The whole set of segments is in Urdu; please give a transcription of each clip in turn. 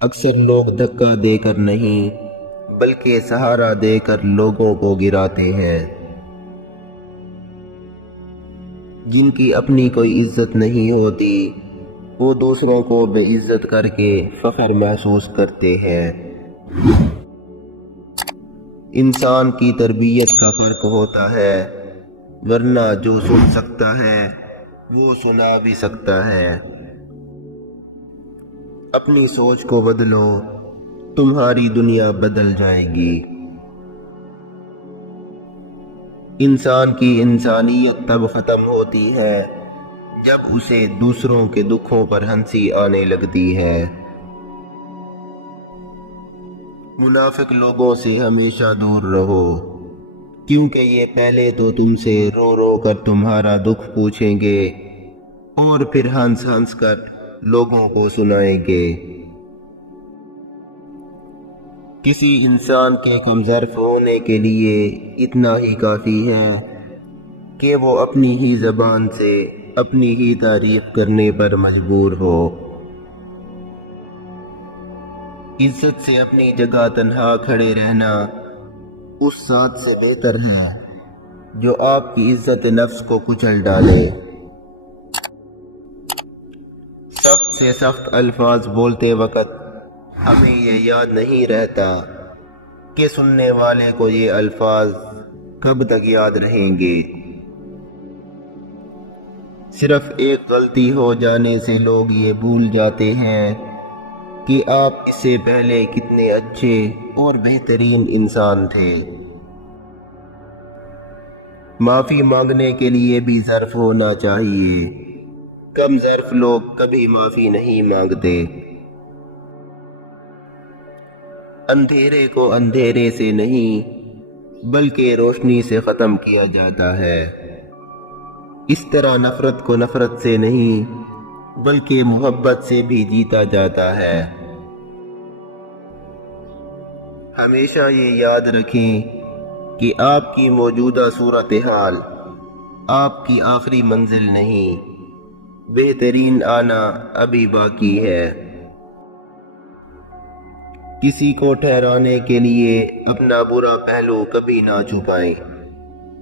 اکثر لوگ دھکا دے کر نہیں بلکہ سہارا دے کر لوگوں کو گراتے ہیں۔ جن کی اپنی کوئی عزت نہیں ہوتی وہ دوسروں کو بے عزت کر کے فخر محسوس کرتے ہیں۔ انسان کی تربیت کا فرق ہوتا ہے، ورنہ جو سن سکتا ہے وہ سنا بھی سکتا ہے۔ اپنی سوچ کو بدلو، تمہاری دنیا بدل جائے گی۔ انسان کی انسانیت تب ختم ہوتی ہے جب اسے دوسروں کے دکھوں پر ہنسی آنے لگتی ہے۔ منافق لوگوں سے ہمیشہ دور رہو، کیونکہ یہ پہلے تو تم سے رو رو کر تمہارا دکھ پوچھیں گے اور پھر ہنس ہنس کر لوگوں کو سنائیں گے۔ کسی انسان کے کم ظرف ہونے کے لیے اتنا ہی کافی ہے کہ وہ اپنی ہی زبان سے اپنی ہی تعریف کرنے پر مجبور ہو۔ عزت سے اپنی جگہ تنہا کھڑے رہنا اس ساتھ سے بہتر ہے جو آپ کی عزت نفس کو کچل ڈالے۔ سخت سے سخت الفاظ بولتے وقت ہمیں یہ یاد نہیں رہتا کہ سننے والے کو یہ الفاظ کب تک یاد رہیں گے۔ صرف ایک غلطی ہو جانے سے لوگ یہ بھول جاتے ہیں کہ آپ اس سے پہلے کتنے اچھے اور بہترین انسان تھے۔ معافی مانگنے کے لیے بھی ظرف ہونا چاہیے، کم ظرف لوگ کبھی معافی نہیں مانگتے۔ اندھیرے کو اندھیرے سے نہیں بلکہ روشنی سے ختم کیا جاتا ہے۔ اس طرح نفرت کو نفرت سے نہیں بلکہ محبت سے بھی جیتا جاتا ہے۔ ہمیشہ یہ یاد رکھیں کہ آپ کی موجودہ صورتحال آپ کی آخری منزل نہیں، بہترین آنا ابھی باقی ہے۔ کسی کو ٹھہرانے کے لیے اپنا برا پہلو کبھی نہ چھپائیں،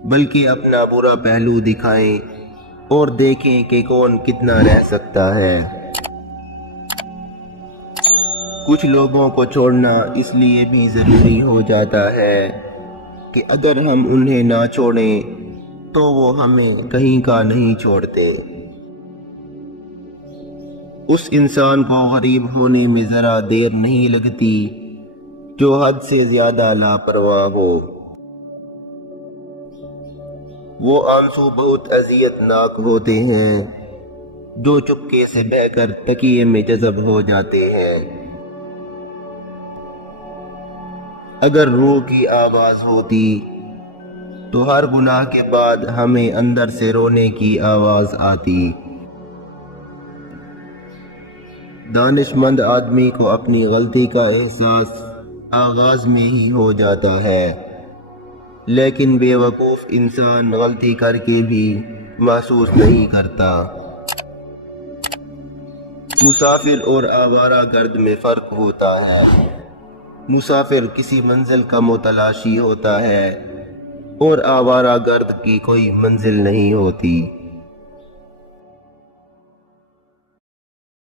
بلکہ اپنا برا پہلو دکھائیں اور دیکھیں کہ کون کتنا رہ سکتا ہے۔ کچھ لوگوں کو چھوڑنا اس لیے بھی ضروری ہو جاتا ہے کہ اگر ہم انہیں نہ چھوڑیں تو وہ ہمیں کہیں کا نہیں چھوڑتے۔ اس انسان کو غریب ہونے میں ذرا دیر نہیں لگتی جو حد سے زیادہ لاپرواہ ہو۔ وہ آنسو بہت اذیت ناک ہوتے ہیں جو چپکے سے بہہ کر تکیے میں جذب ہو جاتے ہیں۔ اگر روح کی آواز ہوتی تو ہر گناہ کے بعد ہمیں اندر سے رونے کی آواز آتی۔ دانش مند آدمی کو اپنی غلطی کا احساس آغاز میں ہی ہو جاتا ہے، لیکن بے وقوف انسان غلطی کر کے بھی محسوس نہیں کرتا۔ مسافر اور آوارہ گرد میں فرق ہوتا ہے۔ مسافر کسی منزل کا متلاشی ہوتا ہے اور آوارہ گرد کی کوئی منزل نہیں ہوتی۔